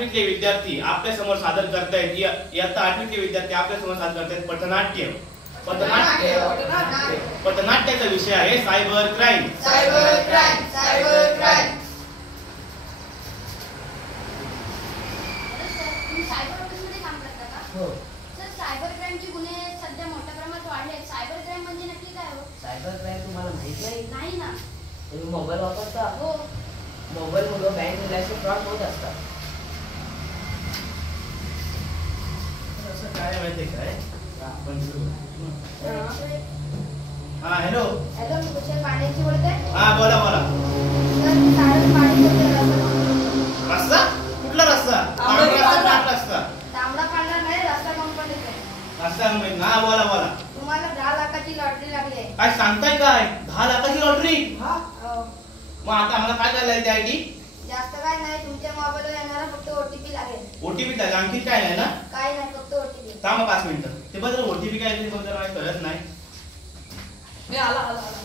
8वीतले विद्यार्थी आपल्या समोर सादर करतायत इयत्ता 8वीतले विद्यार्थी आपल्या समोर सादर करतायत पथनाट्य. पथनाट्याचा विषय आहे cyber crime. Cyber crime. Cyber crime. तुम्ही सायबर ऑफिसमध्ये काम करता का? हो सर, सायबर क्राईमचे गुन्हे सध्या मोठ्या प्रमाणात वाढले आहेत. सायबर क्राईम म्हणजे नक्की काय हो? सायबर क्राईम तुम्हाला माहित नाही? नाही ना. तुम्ही मोबाईल वापरता? हो. मोबाईलमुळे बँक रिलेटेड फ्रॉड होत असतात. असं काय माहिती काय आपण हा, हॅलो. हॅलो, मी कुशल पाण्याची बोलते. हा, बोला बोला. सर, सारं पाणी रस्ता कुठला रस्ता? रस्ता तांबडा पांढरा नाही, रस्ता कंपनीत आहे. रस्ता माहित ना. बोला बोला. तुम्हाला 10 लाखाची लॉटरी लागली आहे. काय सांगताय काय? 10 लाखाची लॉटरी? हो. मग आता आम्हाला काय करायला त्या आयडी? जास्त काय नाही, तुमच्या मोबाईलवर येणारा फक्त ओटीपी लागेल. ओटीपी लागेल, आणखी काय नाही ना? काय नाही, फक्त ओटीपी. थांबा 5 मिनिटं. ते बदल ओटीपी काय ते बदल मला कळत नाही.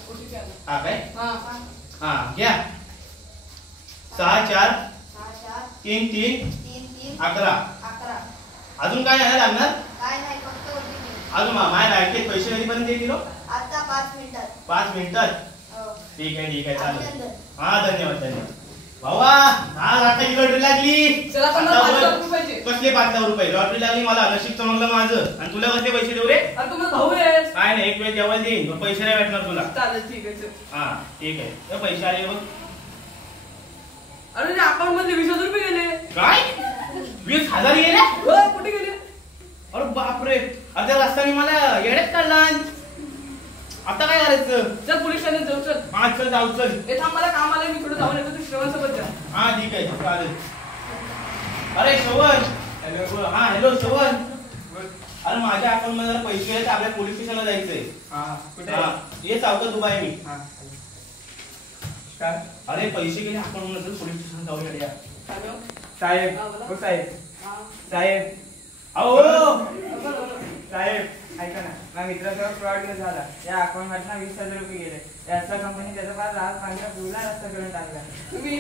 ओटीपी आला. हा काय? हा. हा घ्या. 6 4 6 4 3 3 3 3 11. 11. अजून काय नाही लागणार? काय नाही, फक्त ओटीपी. अजून माझ्या बँकेत पैसे कधीपर्यंत येतील? आता 5 मिनिटात. 5 मिनिटात. हो. ठीक आहे चालेल. अभिनंदन. हा, धन्यवाद धन्यवाद. भावा 10 लाखाची लॉटरी लागली. चला पण 5 लाख रुपयाचे. कसले 5 लाख रुपये? लॉटरी लागली मला. नशीब चमकलं माझं. आणि तुला कसले पैसे देऊ रे? अरे तुम्हाला भाऊ आहेस. काय नाही, एक वेळ जेव्हा देईन पण पैसे नाही भेटणार तुला. चालेल, ठीक आहे. हा ठीक आहे. ते पैसे आले बघ. अरे अकाउंट मध्ये 20,000 रुपये गेले. काय? 20,000 गेले? हो, कुठे गेले? अरे बापरे. अरे त्या रस्त्याने मला येड्यात काढला. आता काय करायचं? चल पोलीस ठाण्यात जाऊ. चल. हा चल जाऊ चल. हे थांब, मला काम आलंय, मी थोडं जाऊन येतो. तू श्रवण सोबत जा. हा ठीक आहे चालेल. अरे श्रवण. हॅलो. हा हॅलो श्रवण. अरे माझ्या अकाउंट मध्ये जरा पैसे आहेत, आपल्या पोलीस स्टेशनला जायचंय. ये चौकात उभा आहे मी. काय? अरे पैसे गेले अकाउंट मध्ये, पोलीस स्टेशन जाऊया. साहेब. हो साहेब. साहेब. अहो साहेब ऐका ना, माझ्या मित्राचा फ्रॉड झाला. या अकाउंट मधून 20,000 रुपये गेले. याचा कंपनी त्याचा फार राग पांढरा पुला रस्ता करून टाकला. तुम्ही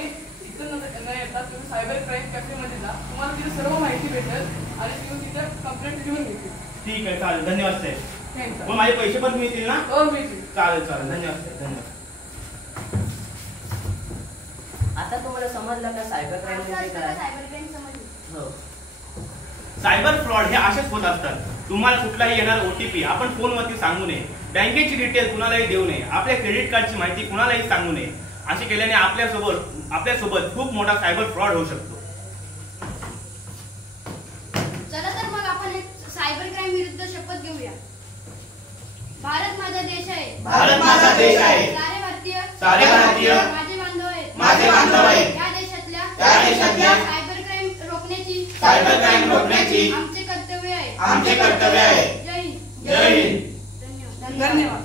इथं न येता तुम्ही सायबर क्राईम कॅफे मध्ये जा. तुम्हाला तिथे सर्व माहिती भेटेल आणि तुम्ही तिथे कंप्लेंट घेऊन घेतील. ठीक आहे चालेल. धन्यवाद साहेब. थँक्यू. मग माझे पैसे पण मिळतील ना? हो, मिळतील. चालेल धन्यवाद साहेब. धन्यवाद. आता तुम्हाला समजलं का सायबर क्राईम म्हणजे काय? सायबर क्राईम समजली. हो. सायबर फ्रॉड हे असेच होत असतात. तुम्हाला कुठलाही येणार ओटीपी आपण फोनवरती सांगू नये. बँकेची डिटेल कुणालाही देऊ नये. आपल्या क्रेडिट कार्डची माहिती कुणालाही सांगू नये. असे केल्याने आपल्यासोबत खूप मोठा सायबर फ्रॉड होऊ शकतो. चला तर मग आपण एक सायबर क्राईम विरुद्ध शपथ घेऊया. भारत माझा देश आहे. भारत माझा देश आहे. सारे भारतीय माझे बांधव आहेत. या देशातल्या सायबर क्राईम रोखण्याची आमचे कर्तव्य आहे. जय हिंद. धन्यवाद.